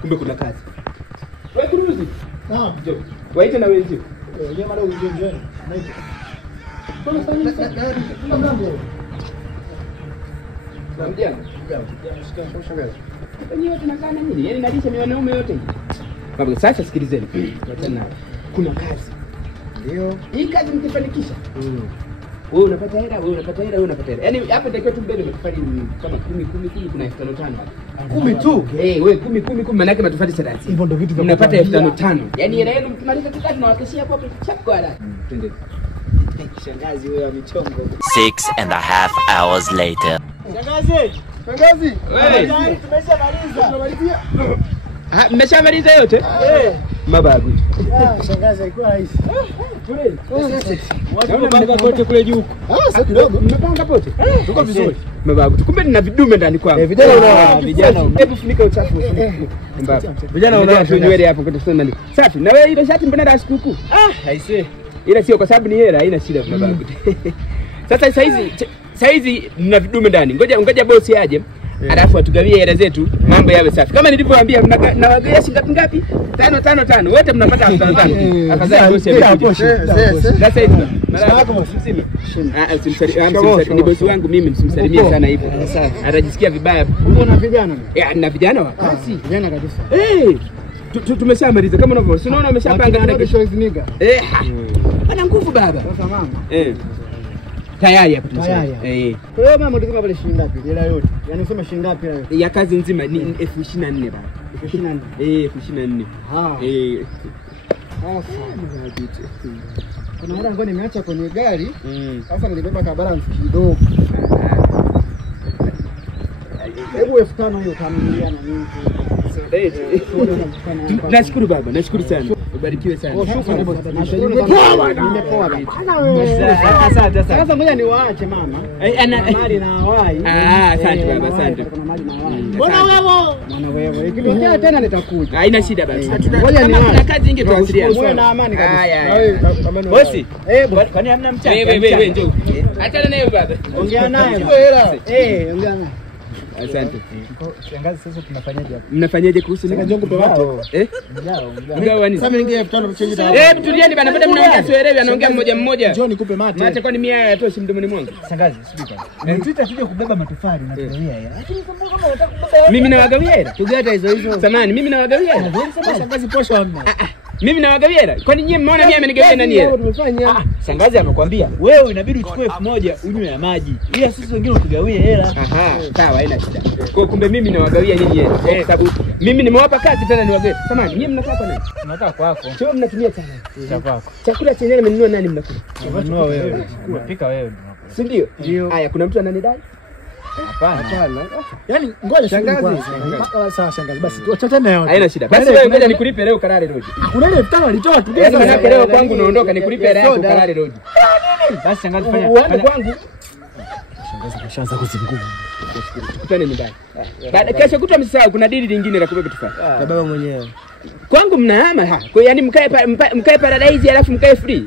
Kumbe kuna kazi. Wewe kuruzi? Naam. Waite na wenzio. Yeye mara uje. Naita. Kwa sababu kuna mlango. Namjana. Wenyewe tunakaa na nini? Yaani nalisha wanaume yote. Baba sasa sikilizeni. Watana. Kuna kazi. Ndio. Hii kazi mkifanikisha. Wewe unapata hela, wewe unapata hela, wewe unapata hela. Yaani hapa ndio tu mbele umetufali kama 10 kuna 1500 hapa. 10 tu. Wewe 10 maana yake matofali 30. Hivyo ndio vitu vya mnapata 1500. Yaani hela yenu mkimaliza kazi na wakeshia hapo chap kwa haraka. Twende. Shangazi wewe michongo. 6.5 hours later. Shangazi. Wewe. Tumeshamaliza. Mmeshamaliza yote? Mababu. Shangazi alikuwa rahisi. Kule. Watu wamepanga kote kule juu huko. Sasa kidogo. Mmepanga pote? Tuko vizuri. Mababu. Kumbe nina vidume ndani kwangu. Vijana. Hebu funika uchafu. Mbabu. Vijana unaona tu nywele hapo kwa sababu nani? Safi. Na wewe ile shati mbona sikukuu? Haise. Ila sio kwa sababu ni hela, haina shida mababu. Sasa saizi mna vidume ndani. Ngoja bosi aje. Alafu atugawie hela zetu, mambo yawe safi. Kama nilivyowaambia mnawagaia shilingi ngapi? 5 wote mnapata 5. Afadhali bosi amekuja. Sasa hivi mara msima. Simsalimie ni bosi wangu mimi, msimsalimie sana hivyo. Atajisikia vibaya. Uko na vijana? Na vijana wa kasi. Vijana kabisa. Tumeshamaliza kama unavyoona. Unaona umeshapanga na kesho niga. Ana nguvu baba. Sasa mama. Tayari hapo tumesema. Kwa hiyo mama ulisema pale shilingi ngapi? Hela yote. Yaani useme shilingi ngapi hela yote? Ya kazi nzima ni 24,000 baba. 24. 24. Kuna muda ngo nimeacha kwenye gari. Sasa nilibeba ka balance kidogo. Hebu 5,000 hiyo kama na mimi. Nashukuru baba, nashukuru sana. Ubarikiwe sana. Nimepoa baba. Asante. Sasa ngoja niwaache mama. Mali na hawai. Asante baba, asante. Mbona wewe? Ikitokea tena nitakuja. Haina shida basi. Ngoja niwaache kazi inge tuwasiliane. Muwe na amani kabisa. Bosi, kwani hamna mchana? Wewe njoo. Achana naye baba. Ongea naye. Ongea naye. Asante. Shangazi sasa tunafanyaje hapa? Mnafanyaje kuhusu nini? Ndio kupe watu. Mgao ni. Sasa mimi 5,000 chenye dawa. Tulieni bana, bado mnaongea sielewi, anaongea mmoja. Njoo nikupe mate. Mate kwani 100 hayatoshi mdomoni mwangu? Shangazi, subiri kwanza. Mtita tuje kubeba matofali na tuwia hela. Lakini kama unataka kubeba mimi nawagawia hela. Tugeta hizo. Samani, mimi nawagawia hela. Shangazi posho hamna. Mimi nawagawia hela. Kwani nyinyi mmeona mimi amenigawia nani hela? Shangazi amekwambia wewe inabidi uchukue 1,000 unywe ya maji. Ila sisi wengine utugawie hela. Sawa, haina shida. Kwa kumbe mimi nawagawia nyinyi hela. Kwa sababu mimi nimewapa kazi tena niwagawie. Samani, nyinyi mnakaa kwa nani? Tunataka kwako. Sio mnatumia sana. Cha kwako. Chakula chenyewe mmenunua nani mnakula? Umenunua wewe. Unapika wewe. Si ndio? Haya, kuna mtu ananidai? Hapana. Yaani ngoja shangazi. Sawa shangazi. Basi tuachane nayo. Haina shida. Basi wewe ngoja nikulipe leo Kalale Road. Kuna ile 5,000 alitoa tu. Yaani maana leo kwangu naondoka nikulipe hela yako Kalale Road. Basi shangazi fanya. Kwangu. Shangazi kashaanza kuzingua. Tukutane nyumbani. Baada kesho kutwa msisahau kuna dili lingine la kubeba tufani. Baba mwenyewe. Kwangu mnahama kwa yaani mkae paradise alafu mkae free.